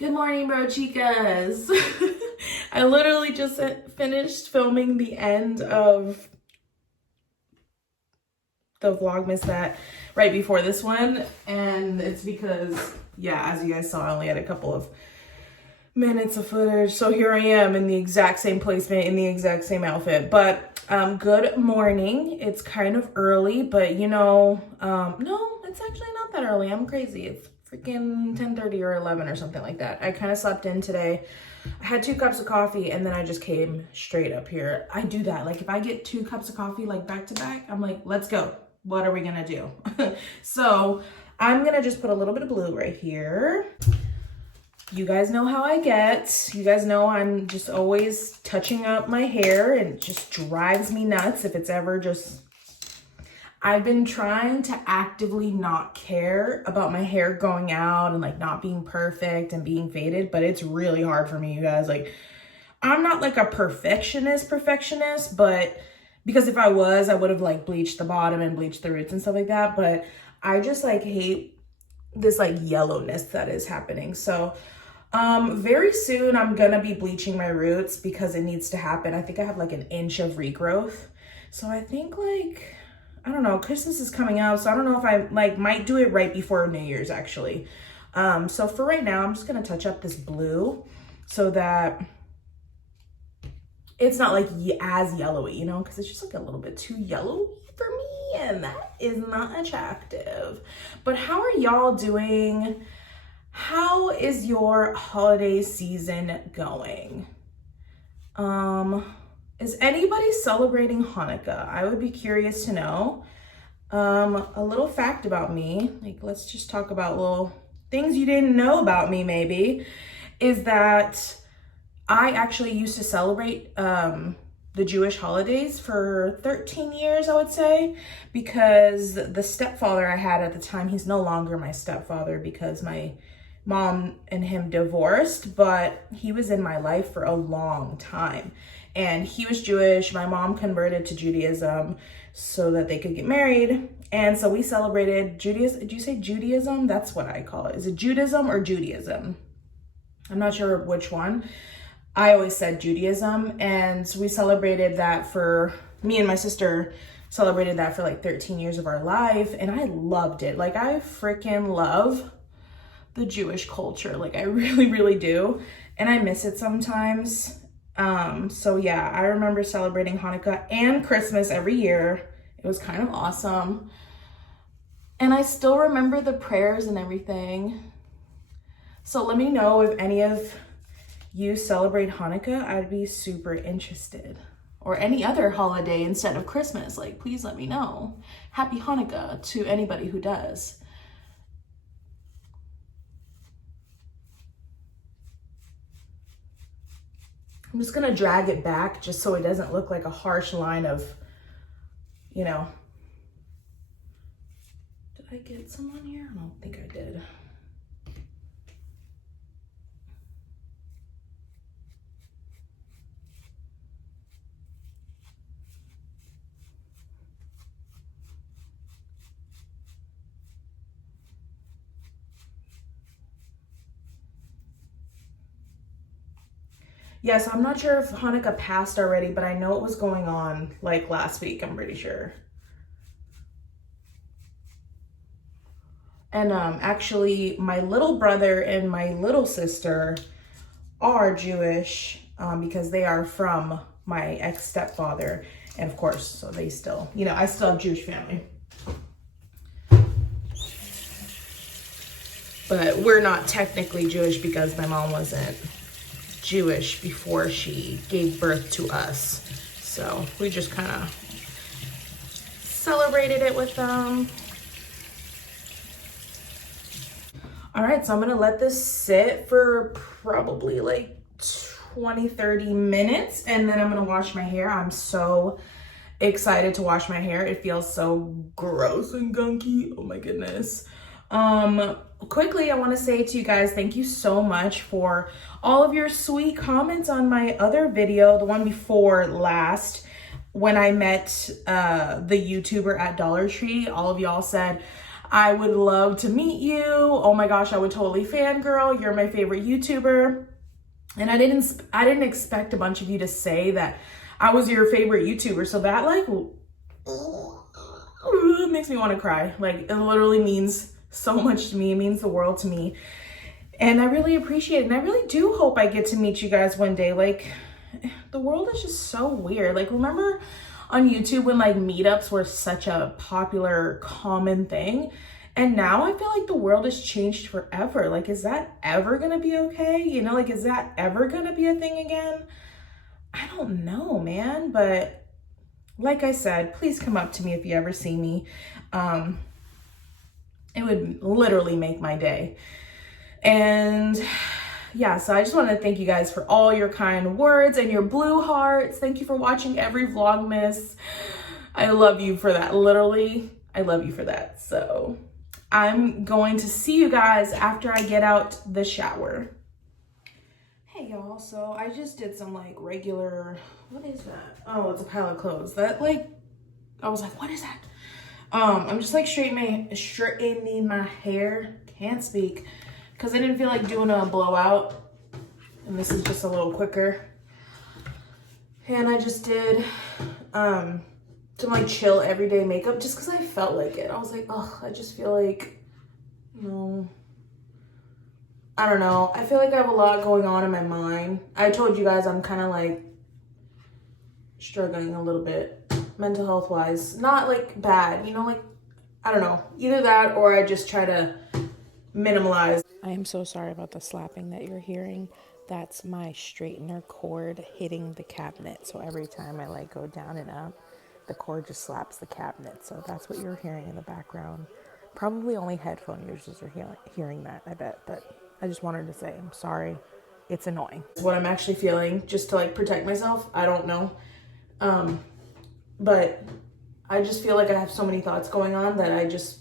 Good morning, BROCHIKAS. I literally just finished filming the end of the Vlogmas that right before this one, and it's because, yeah, as you guys saw, I only had a couple of minutes of footage. So here I am in the exact same placement, in the exact same outfit. But good morning. It's kind of early, but you know, no, it's actually not that early. I'm crazy. It's freaking 10:30 or 11 or something like that. I kind of slept in today. I had 2 cups of coffee and then I just came straight up here. I do that. Like if I get 2 cups of coffee like back to back, I'm like, let's go. What are we gonna do? So I'm gonna just put a little bit of blue right here. You guys know how I get. You guys know I'm just always touching up my hair, and it just drives me nuts if it's ever just... I've been trying to actively not care about my hair going out and like not being perfect and being faded, but it's really hard for me, you guys. Like, I'm not like a perfectionist, but because if I was, I would have like bleached the bottom and bleached the roots and stuff like that. But I just like hate this like yellowness that is happening. So very soon I'm gonna be bleaching my roots because it needs to happen. I think I have like an inch of regrowth. So I think like, I don't know, Christmas is coming up, so I don't know if I like might do it right before New Year's actually. So for right now, I'm just gonna touch up this blue so that it's not like as yellowy, you know, because it's just like a little bit too yellowy for me, and that is not attractive. But how are y'all doing? How is your holiday season going? Is anybody celebrating Hanukkah? I would be curious to know. A little fact about me, like let's just talk about little things you didn't know about me maybe, is that I actually used to celebrate the Jewish holidays for 13 years, I would say, because the stepfather I had at the time, he's no longer my stepfather because my mom and him divorced, but he was in my life for a long time. And he was Jewish. My mom converted to Judaism so that they could get married. And so we celebrated Judaism. Did you say Judaism? That's what I call it. Is it Judaism or Judaism? I'm not sure which one. I always said Judaism. And so we celebrated that for, me and my sister celebrated that for like 13 years of our life. And I loved it. Like I freaking love the Jewish culture. Like I really, really do. And I miss it sometimes. So yeah, I remember celebrating Hanukkah and Christmas every year. It was kind of awesome. And I still remember the prayers and everything. So let me know if any of you celebrate Hanukkah. I'd be super interested. Or any other holiday instead of Christmas. Like, please let me know. Happy Hanukkah to anybody who does. I'm just gonna drag it back just so it doesn't look like a harsh line of, you know. Did I get some on here? I don't think I did. Yeah, so I'm not sure if Hanukkah passed already, but I know it was going on like last week, I'm pretty sure. And actually, my little brother and my little sister are Jewish because they are from my ex-stepfather. And of course, so they still, you know, I still have Jewish family. But we're not technically Jewish because my mom wasn't Jewish before she gave birth to us. So we just kind of celebrated it with them. All right, so I'm gonna let this sit for probably like 20-30 minutes, and then I'm gonna wash my hair. I'm so excited to wash my hair. It feels so gross and gunky. Oh my goodness. Quickly, I want to say to you guys, thank you so much for all of your sweet comments on my other video, the one before last, when I met the YouTuber at Dollar Tree. All of y'all said, I would love to meet you. Oh my gosh, I would totally fangirl. You're my favorite YouTuber. And I didn't expect a bunch of you to say that I was your favorite YouTuber. So that like makes me want to cry. Like it literally means so much to me. It means the world to me. And I really appreciate it. And I really do hope I get to meet you guys one day. Like the world is just so weird. Like remember on YouTube when like meetups were such a popular, common thing? And now I feel like the world has changed forever. Like, is that ever gonna be okay? You know, like, is that ever gonna be a thing again? I don't know, man. But like I said, please come up to me if you ever see me. It would literally make my day. And yeah, so I just want to thank you guys for all your kind words and your blue hearts. Thank you for watching every Vlogmas. I love you for that. Literally, I love you for that. So I'm going to see you guys after I get out the shower. Hey y'all, so I just did some like regular, what is that? Oh, it's a pile of clothes. That like, I was like, what is that? I'm just like straightening my hair. Can't speak. Because I didn't feel like doing a blowout. And this is just a little quicker. And I just did some like chill everyday makeup just because I felt like it. I was like, oh, I just feel like, you know, I don't know. I feel like I have a lot going on in my mind. I told you guys I'm kind of like struggling a little bit mental health wise. Not like bad, you know, like, I don't know. Either that or I just try to minimalize. I am so sorry about the slapping that you're hearing. That's my straightener cord hitting the cabinet. So every time I like go down and up, the cord just slaps the cabinet. So that's what you're hearing in the background. Probably only headphone users are hearing that, I bet. But I just wanted to say I'm sorry. It's annoying. What I'm actually feeling just to like protect myself. I don't know. But I just feel like I have so many thoughts going on that I just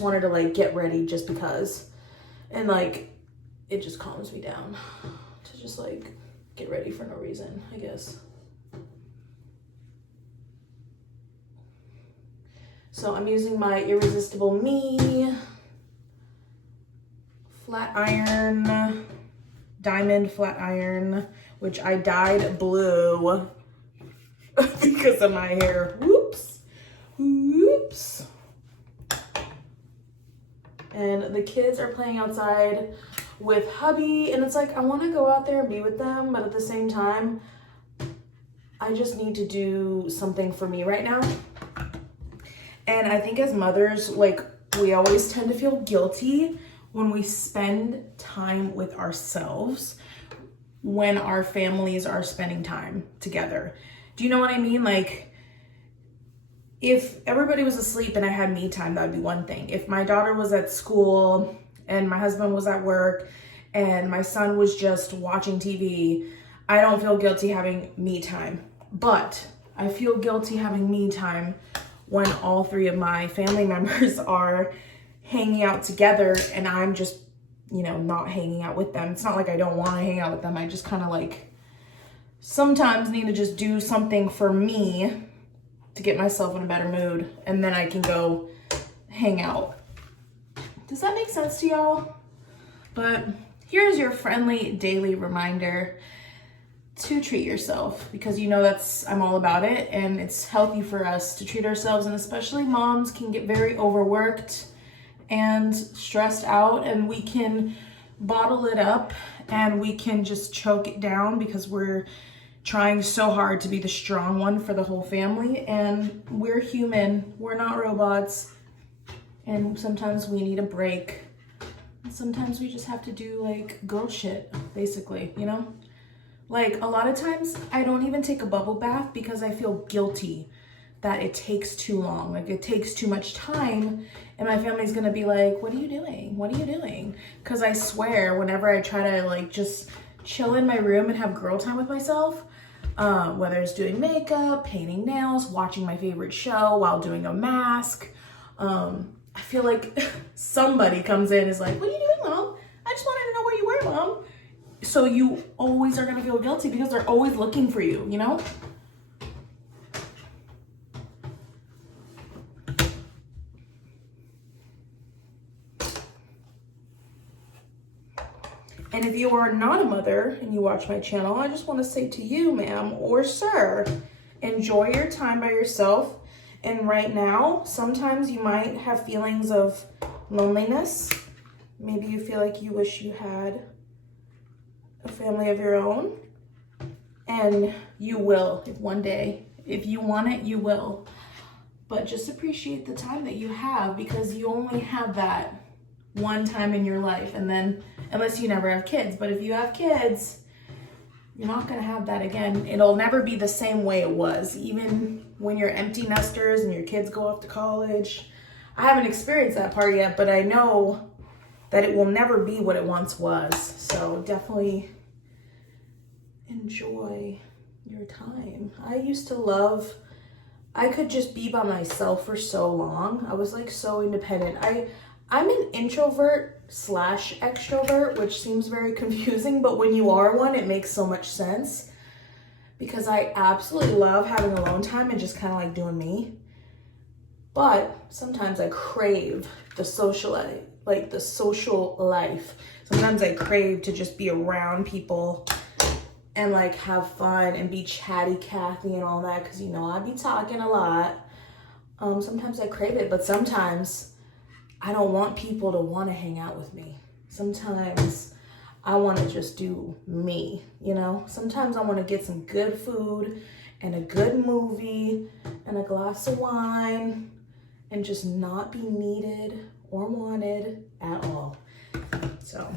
wanted to like get ready just because. And like, it just calms me down to just like get ready for no reason, I guess. So I'm using my Irresistible Me flat iron, diamond flat iron, which I dyed blue because of my hair. Whoops. Whoops. And the kids are playing outside with hubby. And it's like, I want to go out there and be with them. But at the same time, I just need to do something for me right now. And I think as mothers, like we always tend to feel guilty when we spend time with ourselves when our families are spending time together. Do you know what I mean? Like, if everybody was asleep and I had me time, that'd be one thing. If my daughter was at school and my husband was at work and my son was just watching TV, I don't feel guilty having me time. But I feel guilty having me time when all three of my family members are hanging out together and I'm just, you know, not hanging out with them. It's not like I don't want to hang out with them. I just kind of like sometimes need to just do something for me to get myself in a better mood, and then I can go hang out. Does that make sense to y'all? But here's your friendly daily reminder to treat yourself, because you know I'm all about it, and it's healthy for us to treat ourselves, and especially moms can get very overworked and stressed out, and we can bottle it up and we can just choke it down because we're trying so hard to be the strong one for the whole family, and we're human, we're not robots, and sometimes we need a break. Sometimes we just have to do like girl shit, basically, you know? Like a lot of times I don't even take a bubble bath because I feel guilty that it takes too long, like it takes too much time, and my family's gonna be like, what are you doing? What are you doing? Because I swear whenever I try to like just chill in my room and have girl time with myself, whether it's doing makeup, painting nails, watching my favorite show while doing a mask, I feel like somebody comes in and is like, what are you doing, Mom? I just wanted to know where you were, Mom. So you always are gonna feel guilty because they're always looking for you, you know? And if you are not a mother and you watch my channel, I just want to say to you, ma'am or sir, enjoy your time by yourself. And right now, sometimes you might have feelings of loneliness. Maybe you feel like you wish you had a family of your own. And you will, if one day, if you want it, you will. But just appreciate the time that you have, because you only have that one time in your life. And then, unless you never have kids, but if you have kids, you're not gonna have that again. It'll never be the same way it was. Even when you're empty nesters and your kids go off to college. I haven't experienced that part yet, but I know that it will never be what it once was. So definitely enjoy your time. I used to love, I could just be by myself for so long. I was like so independent. I'm an introvert slash extrovert, which seems very confusing, but when you are one, it makes so much sense, because I absolutely love having alone time and just kind of like doing me. But sometimes I crave the social life. Sometimes I crave to just be around people and like have fun and be chatty Cathy and all that, because you know I be talking a lot. Sometimes I crave it, but sometimes I don't want people to want to hang out with me. Sometimes I want to just do me, you know? Sometimes I want to get some good food and a good movie and a glass of wine and just not be needed or wanted at all. So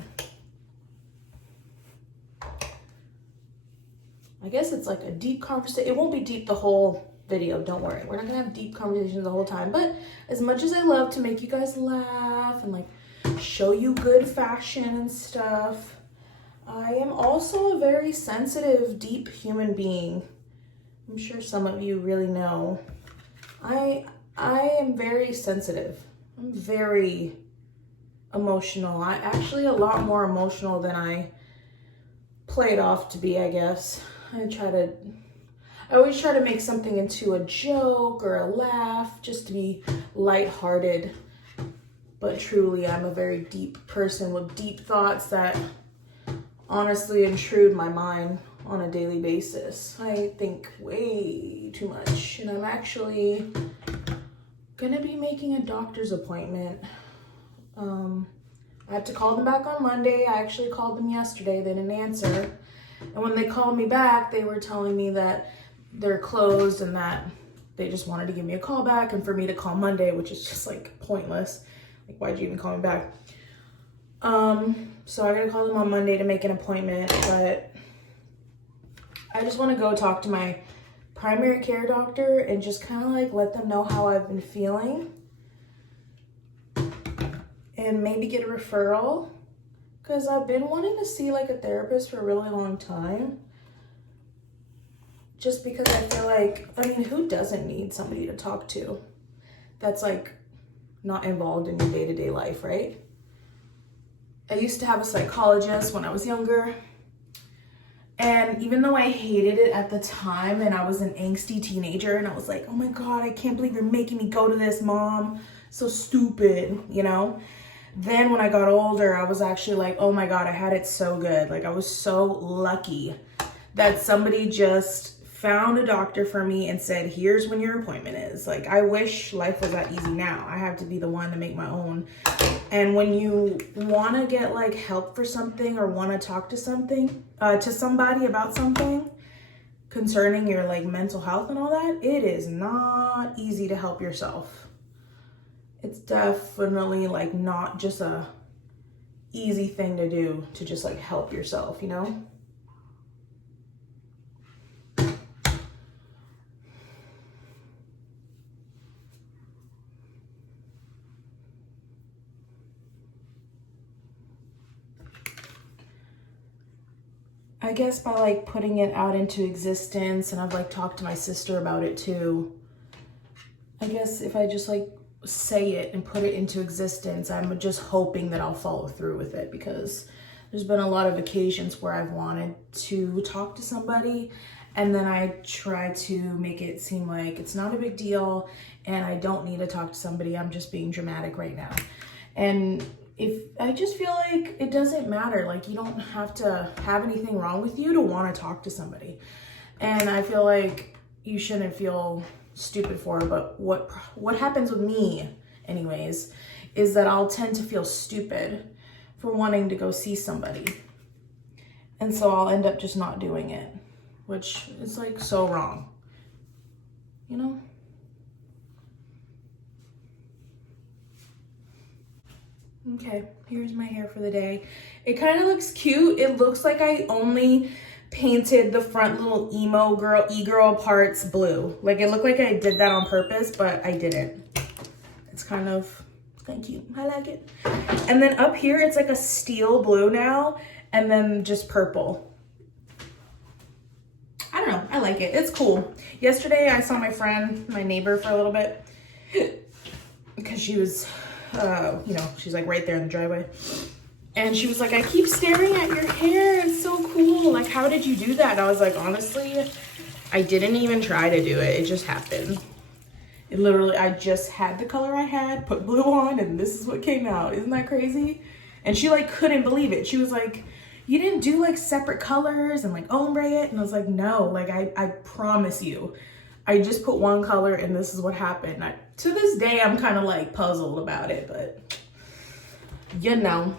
I guess it's like a deep conversation. It won't be deep the whole video, don't worry. We're not gonna have deep conversations the whole time, but as much as I love to make you guys laugh and like show you good fashion and stuff, I am also a very sensitive, deep human being. I'm sure some of you really know. I am very sensitive. I'm very emotional. I actually a lot more emotional than I played off to be, I guess. I always try to make something into a joke or a laugh just to be lighthearted. But truly, I'm a very deep person with deep thoughts that honestly intrude my mind on a daily basis. I think way too much, and I'm actually gonna be making a doctor's appointment. I have to call them back on Monday. I actually called them yesterday. They didn't answer. And when they called me back, they were telling me that they're closed and that they just wanted to give me a call back and for me to call Monday, which is just like pointless. Like, why'd you even call me back? So I gotta call them on Monday to make an appointment, but I just want to go talk to my primary care doctor and just kind of like let them know how I've been feeling and maybe get a referral, because I've been wanting to see like a therapist for a really long time, just because I feel like, I mean, who doesn't need somebody to talk to that's like not involved in your day-to-day life, right? I used to have a psychologist when I was younger, and even though I hated it at the time and I was an angsty teenager and I was like, oh my God, I can't believe you're making me go to this, Mom. So stupid, you know? Then when I got older, I was actually like, oh my God, I had it so good. Like, I was so lucky that somebody just found a doctor for me and said, here's when your appointment is. Like, I wish life was that easy now. I have to be the one to make my own. And when you want to get like help for something or want to talk to somebody about something concerning your like mental health and all that, it is not easy to help yourself. It's definitely like not just a easy thing to do to just like help yourself, you know? I guess by like putting it out into existence, and I've like talked to my sister about it too. I guess if I just like say it and put it into existence, I'm just hoping that I'll follow through with it, because there's been a lot of occasions where I've wanted to talk to somebody and then I try to make it seem like it's not a big deal and I don't need to talk to somebody. I'm just being dramatic right now. And I just feel like it doesn't matter. Like, you don't have to have anything wrong with you to want to talk to somebody. And I feel like you shouldn't feel stupid for it. But what happens with me anyways is that I'll tend to feel stupid for wanting to go see somebody. And so I'll end up just not doing it, which is like so wrong, you know? Okay, here's my hair for the day. It kind of looks cute. It looks like I only painted the front little emo girl, e-girl parts blue. Like, it looked like I did that on purpose, but I didn't. It's kind of cute. I like it. And then up here, it's like a steel blue now, and then just purple. I don't know, I like it. It's cool. Yesterday, I saw my friend, my neighbor for a little bit, because she was, you know, she's like right there in the driveway. And she was like, I keep staring at your hair. It's so cool. Like, how did you do that? And I was like, honestly, I didn't even try to do it. It just happened. It literally, I just had the color I had, put blue on, and this is what came out. Isn't that crazy? And she like couldn't believe it. She was like, you didn't do like separate colors and like ombre it? And I was like, no, like I promise you, I just put one color and this is what happened. To this day, I'm kind of like puzzled about it, but you know.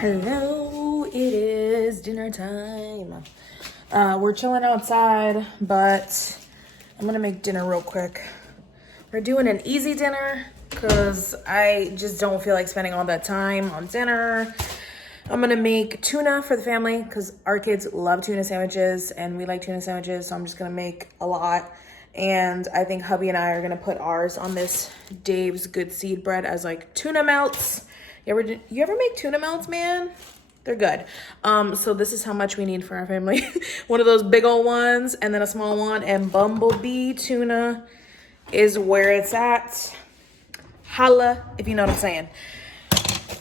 Hello, it is dinner time. We're chilling outside, but I'm gonna make dinner real quick. We're doing an easy dinner because I just don't feel like spending all that time on dinner. I'm gonna make tuna for the family because our kids love tuna sandwiches and we like tuna sandwiches, so I'm just gonna make a lot. And I think hubby and I are gonna put ours on this Dave's Good Seed bread as like tuna melts. You ever make tuna melts, man? They're good. So this is how much we need for our family. One of those big old ones and then a small one, and Bumblebee tuna is where it's at. Holla, if you know what I'm saying.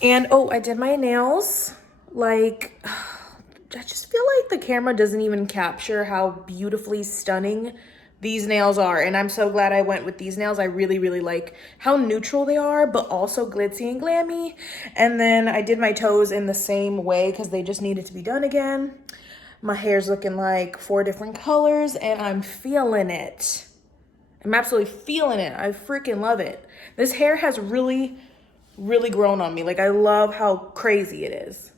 And oh, I did my nails. Like, I just feel like the camera doesn't even capture how beautifully stunning these nails are, and I'm so glad I went with these nails. I really, really like how neutral they are, but also glitzy and glammy. And then I did my toes in the same way because they just needed to be done again. My hair's looking like 4 different colors, and I'm feeling it. I'm absolutely feeling it. I freaking love it. This hair has really, really grown on me. Like, I love how crazy it is.